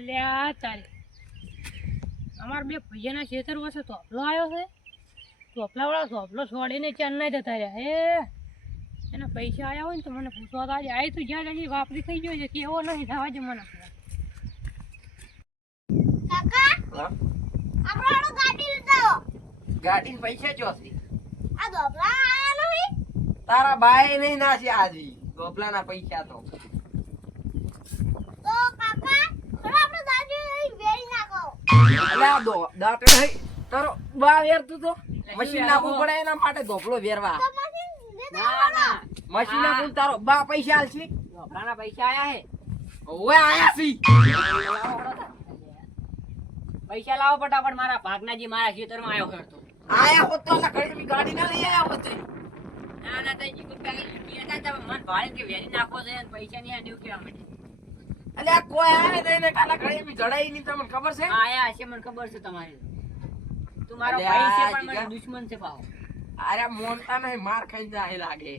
અલ્યા તારે અમાર બે ભૈયાના ખેતર પાસે ધોપલો આવ્યો છે. ધોપલાવાળા ધોપલો છોડીને ચાર ના જતા રહ્યા. હે એના પૈસા આવ્યા હોય ને તો મને પૂછવા તો આજે આવી તું જ્યાં હજી વાપરી થઈ ગયો છે કેવો નહીં થવા જ મને. ગાડી પૈસા ચોથી આ ધોપલા આયા નહીં તારા બાય નહીં નાસી આજી ધોપલાના પૈસા તો કાકા થોડા આપણે દાદી વેરી નાખો. અલ્યા દો દાંત નહીં તારો બા વેરતું તો મશીન નાખવું પડે એના માટે ધોપલો વેરવા. તો મશીન ના ના મશીન નાખવું તારો બા પૈસા આલશી. ધોપલાના પૈસા આવ્યા હે. ઓવે આયા છી પૈસા લાવો ફટાફટ. મારા ભાગનાજી મારા ખેતરમાં આવ્યો હતો. આયા હોત તો અલા ઘડી ગાડી ના લઈ આયા હોત. ના ના તઈ જીકુ પેલી કીધા તમે મન ભાડે કે વેરી નાખો છે અને પૈસા ની આડ્યું કેવા માટે. અલ્યા કોઈ આયા નહીં ને કાલા ઘડી મી જડાઈ ની તમને ખબર છે. આયા હશે મને ખબર છે તમારી. તું મારો અલ્યા, ભાઈ છે પણ જીગા. મારો દુશ્મન છે પાહો. અરે મોનતા નહીં માર ખાઈ જાય લાગે.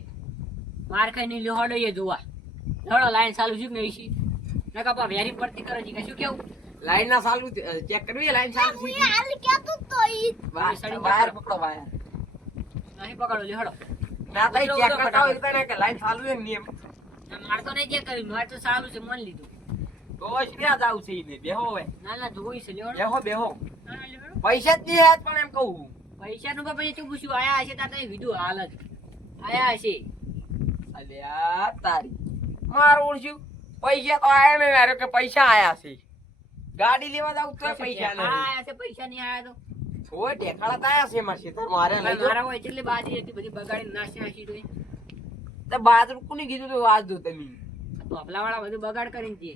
માર ખાઈને લોહડો એ જોવા. લોહડો લાઈન ચાલુ છે કે નહીં છે. નકા પા વેરી પડતી કરે છે કે શું કેવું. લાઈન ના ચાલુ ચેક કરવી લાઈન ચાલુ હું છે. હાલ કેતો તો ઈ વાયર પકડો વાયર. નહીં પકડો લોહડો. ના તઈ ઉતરો, ચેક ઉતરો કરતા હોય ફટાફટ. તો કે લાઈન ચાલુ છે નિયમ. માર તો નહીં જે કર્યું માર તો સારું છે મન લીધું. તો ક્યાં જાવ છે ઈને બેહો હવે. ના ના જોઈ છે લોહડો. બેહો બેહો. ના, ના, લોહડો. પૈસા જ નહીં હાથ પણ એમ કહું. પૈસા નું પછી તું પૂછ્યું આયા હશે તાતા વિધુ હાલ જ આયા હશે. અલ્યા તારી મારું ઓળખ્યું પૈસા તો આયા ને યાર કે પૈસા આયા છે. ગાડી લેવા જાવ તો પૈસા નહીં. આયા છે પૈસા નહીં આયા તો ઓય ઢેકાળા તો આયા છે માસી તાર મારે લઈ મારા જાવ. હોય કેટલી બાજી હતી બધી બગાડીને નાસી તો તે બાજરું કોને કીધું તો વાજ દો તમે. ધોપલા વાળા બધું બગાડ કરીને દે.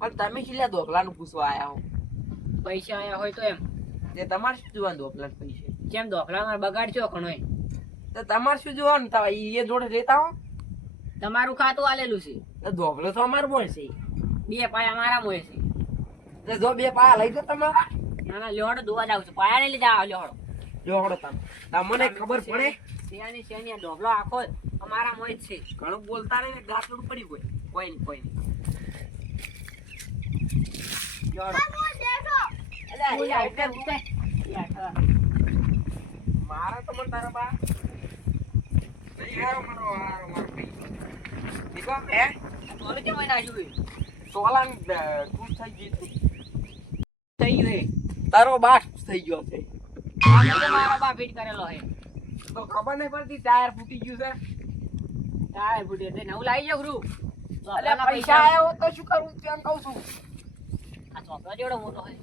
પણ તમે છેલ્લા ધોકલાનું પૂછવા આયા હો. પૈસા આયા હોય તો એમ તે તમારે શું જોવાનું ધોકલાના પૈસા. કેમ ધોપલા માં બગાડ છો ઘણો હોય. તો તમારે શું જોવાનું તાવ એ જોડે રહેતા હો. તમારું ખાતું આલેલું છે. તો ધોકલો તો અમાર બોલ છે. બે પાયા મારા મોય છે. તો જો બે પાયા લઈ દો તમારા. ના ના લોહડો ધોવા જાવ છું પાયા નહીં લીધા લોહડો. જો હડો તમને ખબર પડે. શિયાની શિયાની ધોપલો આખો અમારા મોય જ છે. ઘણું બોલતા રહે ને ગાંઠડું પડી કોઈ કોઈ નહીં કોઈ નહીં. લોહડો. હું દેખો અલ્યા, ઉઈ એ આ આઈટમ ઉતે, ઉતે. યાર, મારા તો મને તારા બા નહીં હારો મારો ભાઈ દીપા હે ધોલે કેમ હોય નાખ્યું? સોલાન તું થઈ ગઈ તું. થઈ ગયું હે. તારો બાસ થઈ ગયો છે. આને તો મારો બા ફીટ કરેલો હે. તો ખબર નહીં પડતી ટાયર ફૂટી ગયું છે. તારે ફૂટે એટલે નવું લાવી જાવ રૂ. અલ્યા પૈસા આયા હોત તો શું કરું તેમ કહું છું. આ ચોપડો જેવડો મોટો હોય.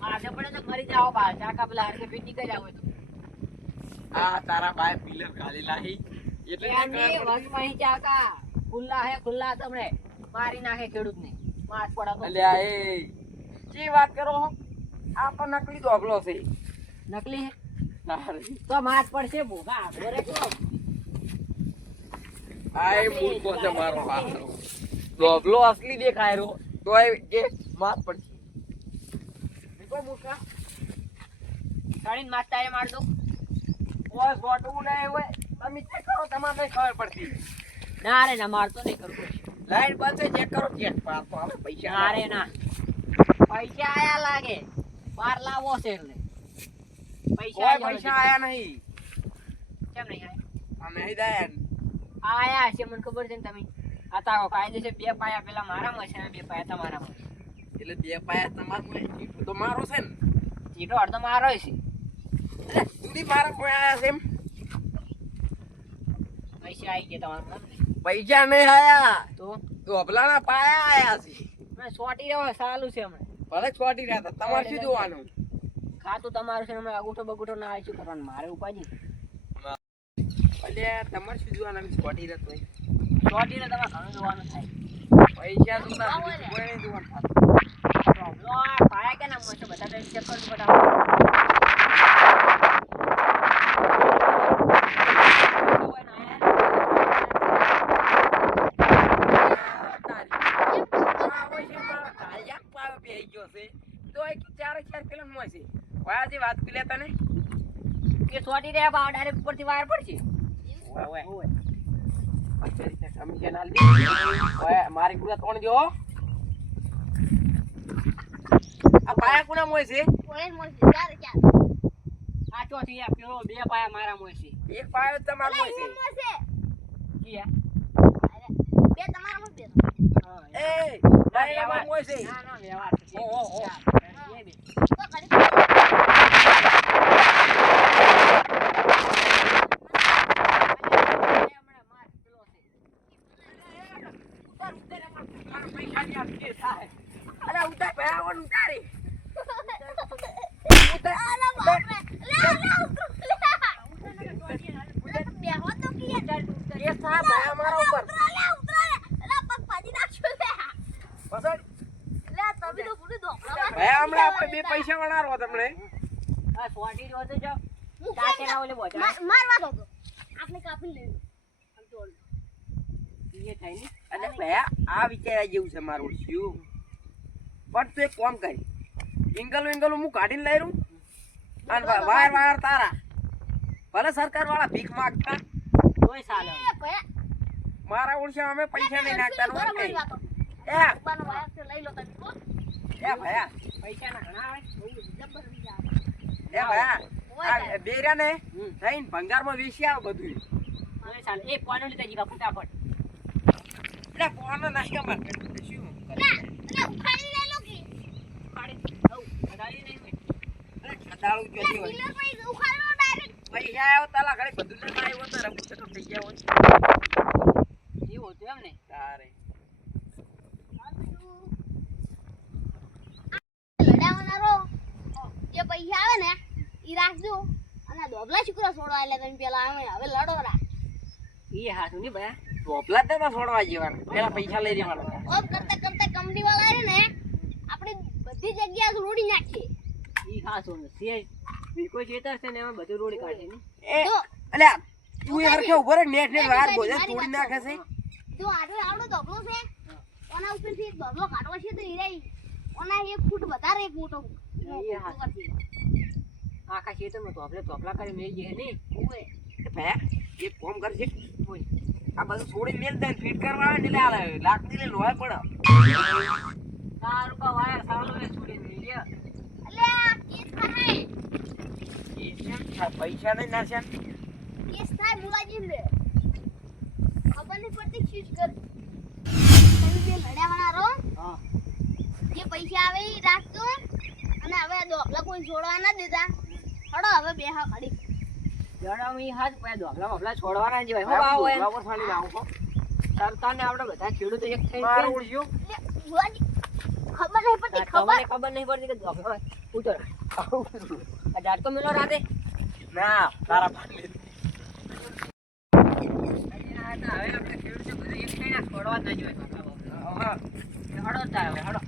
માથે પડે તો મરી જાઓ બા. ચાકા પેલા હારે ફીટ નીકળી જાવ તો. આ તારા બાય પિલર ગાલી લાહી એટલે એની વચમાં અહીં ચાકા ખુલ્લા તમને મારી નાખે ખેડૂતને. માથ પડાતો. અલ્યા એ જી વાત કરો હો. આ તો નકલી ધોકલો છે. નકલી હે ના રે. તો માથ પડશે ભોગા ઘરે તો. આય મૂર્ખો છે મારો હારો. ધોકલો અસલી દેખાય રો તોય એ માત પડશે. નીકો મૂર્ખા સાડીને માથ તારે માર દો. ઓય ફોટો નહીં હોય તમે ચેક કરો તમારે નહીં ખબર પડતી. ના રે ના મારતો નહીં કરતો. લાઈટ બંધ છે ચેક કરો ચેક પાસ તો આવે પૈસા ના રે ના પૈસા આયા લાગે. બાર લાવો છે એટલે પૈસા કોઈ પૈસા આયા નહીં. કેમ નહીં આયા? આ નહીં દે આયા છે મને ખબર છે ને તમે. આ તારો કાયદે છે બે પાયા પેલા મારામાં છે ને બે પાયા તમારામાં. એટલે બે પાયા તમારું તો મારો છે ને. જીટો અડધો મારો છે. તુડી મારા કોઈ આયા છે એમ. પૈસા આવી ગયા તમારા પૈસા નહીં આયા તો ધોપલાના પાયા આયા છે. મેં સોટી રહ્યો સાલું છે હમણાં. ભલે છોટી રહ્યા હતા તમારે શું જોવાનું. ખાતું તમારું છે ને હમણાં અંગૂઠો બગૂઠો ના આવી શું કરવાનું મારે ઉપાજી. એટલે તમારે શું જોવાનું અમે છોટી રહેતો હોય. સોટીને તમારે ઘણું જોવાનું થાય. પૈસા તો ના કોઈ નહીં જોવાનું થતું. પ્રોબ્લેમ આ પાયા કે ના મોટો બધા તો ચેક કરવું ફટાફટ. વાત કરી લેતા ને એ સોટી રહ્યા ભાવ ડાયરેક્ટ ઉપરથી વાયર પડશે. કમિશન આલ દે. મારી પૂરા 3 જો આ પાયા કોના મોય છે? ઓય મોસે ચાર ચાર આ ચોથી આ પેલો બે પાયા મારા મોય છે એક પાયો તમારો મોય છે. મોસે જી આ. બે તમારા મોસે હા, એ ભાઈ અમાર મોય છે. ના ના વ્યવહાર છે. ઓહો, ઓહો. એ બે. તો કરી હમણાં માર પેલો છે. મારા પૈસા ની આપજે સાહેબ. અરે ઉતાર ભાઈ આવવાનું ઉતારી. આલા બાપરે લે બેહો તો કે એ સાહેબ ભાઈ અમારા ઉપર. લે પગ પાડી નાખ્યો લે પસંદ. લે તમે તો પૂરી દો ભાઈ હમણાં આપણે બે પૈસા વણારો તમને. આ સોટી જો તો જો. ચાચે ના ઓલે બોજા. મારવા દો તો આપણે કાપી લેવું આમ તોડ એ થાય ને. અને ભાઈ આ વિચાર જેવું છે મારું શું પણ તું એક કામ કરી ઇંગલ હું કાઢીને લઈ રહ્યું અને વાયર તારા ભલે સરકાર વાળા ભીખ માંગતા તોય ચાલે. એ ભયા મારા ઓળખ્યા અમે પૈસા નહીં નાખતા નું બરાબર કઈ. વાતો એ બાનો વાયર છે લઈ લો તમે કો એ ભયા પૈસા ના ઘણા આવે. જબર બીજા એ ભયા ઓય આ બેર્યા ને થઈને ભંગારમાં વેચી આવ બધું તોય ચાલે. એ કોનો લીધા જીગા ફટાફટ. એટલે કોનો નાખ્યા માર શું લે ઉખાડી લે લો કે પાડી. હઉ, વધારી નહીં હોય. અરે ખદાળું જોતી હોય લે પૈ ઉખાડો ડાયરેક્ટ પૈસા આવ્યો તાલા ઘરે બધું લેતા આવ્યો તો રમત તો થઈ ગયા હોય એવું હતું એમ ને. તારે લડાવનારો જે પૈસા આવે ને ઈ રાખજો અને આ દોબલા શુક્ર છોડવા એટલે તમે પેલા આવે હવે લડો રા એ હાથું નહીં ભયા. ટોપલા જ નતા છોડવા જેવાના પેલા પૈસા લઈ લેવાના ઓફ કરતા કરતા કંપની વાળા આવે ને આપણે બધી જગ્યા રોડી નાખીએ એ હાથું ને. સેજ કોઈ ચેતર છે ને એમાં બધું રોડી કાઢે ને. એ જો અલ્યા તું એ હરખે ઉભો રે નેટ વાર બોલે તોડી નાખે છે જો આવડો દોબલો છે ઓના ઉપરથી એક દોબલો કાઢવો છે તો હીરાઈ ઓના 1 ફૂટ વધારે એક મોટો એ હાથ. આખા ખેતરમાં તોપલા કરી મેં જે નહીં. ઓય એ ભયા એક કામ કરજે બોલ. આ બધું છોડી મેલ દે ફીટ કરવા આવે ને એટલે આ લાકડી લે લોહી પડે તારું કા વાયર સાવલો ને છોડી મેં જે. અલે આ કેસ થાય એ કેમ થાય? પૈસા નહીં નાખ્યા કેસ થાય મુલાજી લે ખબર નહીં પડતી શીશ કર તમે બે લડાવવાના રહો હા. જે પૈસા આવે ઈ રાખજો અને હવે આ દોબલા કોઈ છોડવા ના દેતા હડો હવે બે હા ખડી જણાવી હાથ પછી ધોપલા છોડવાના જ હોય. હો બાવો એમ. બરાબર સાલી લાવો સરકારને આપણે બધા ખેડૂતો એક થઈ મારું ઓળખ્યું મુલાજી ખબર નહીં પડતી તમને ખબર ખબર નહીં પડતી કે ધોપલો ઉતર. આ ઝાટકો મેલો રાતે. ના તારા પાડે હવે આપણે ખેડૂતો બધા એક થઈને છોડવા જ ના જોઈએ. હા હડો તાર હવે હડો.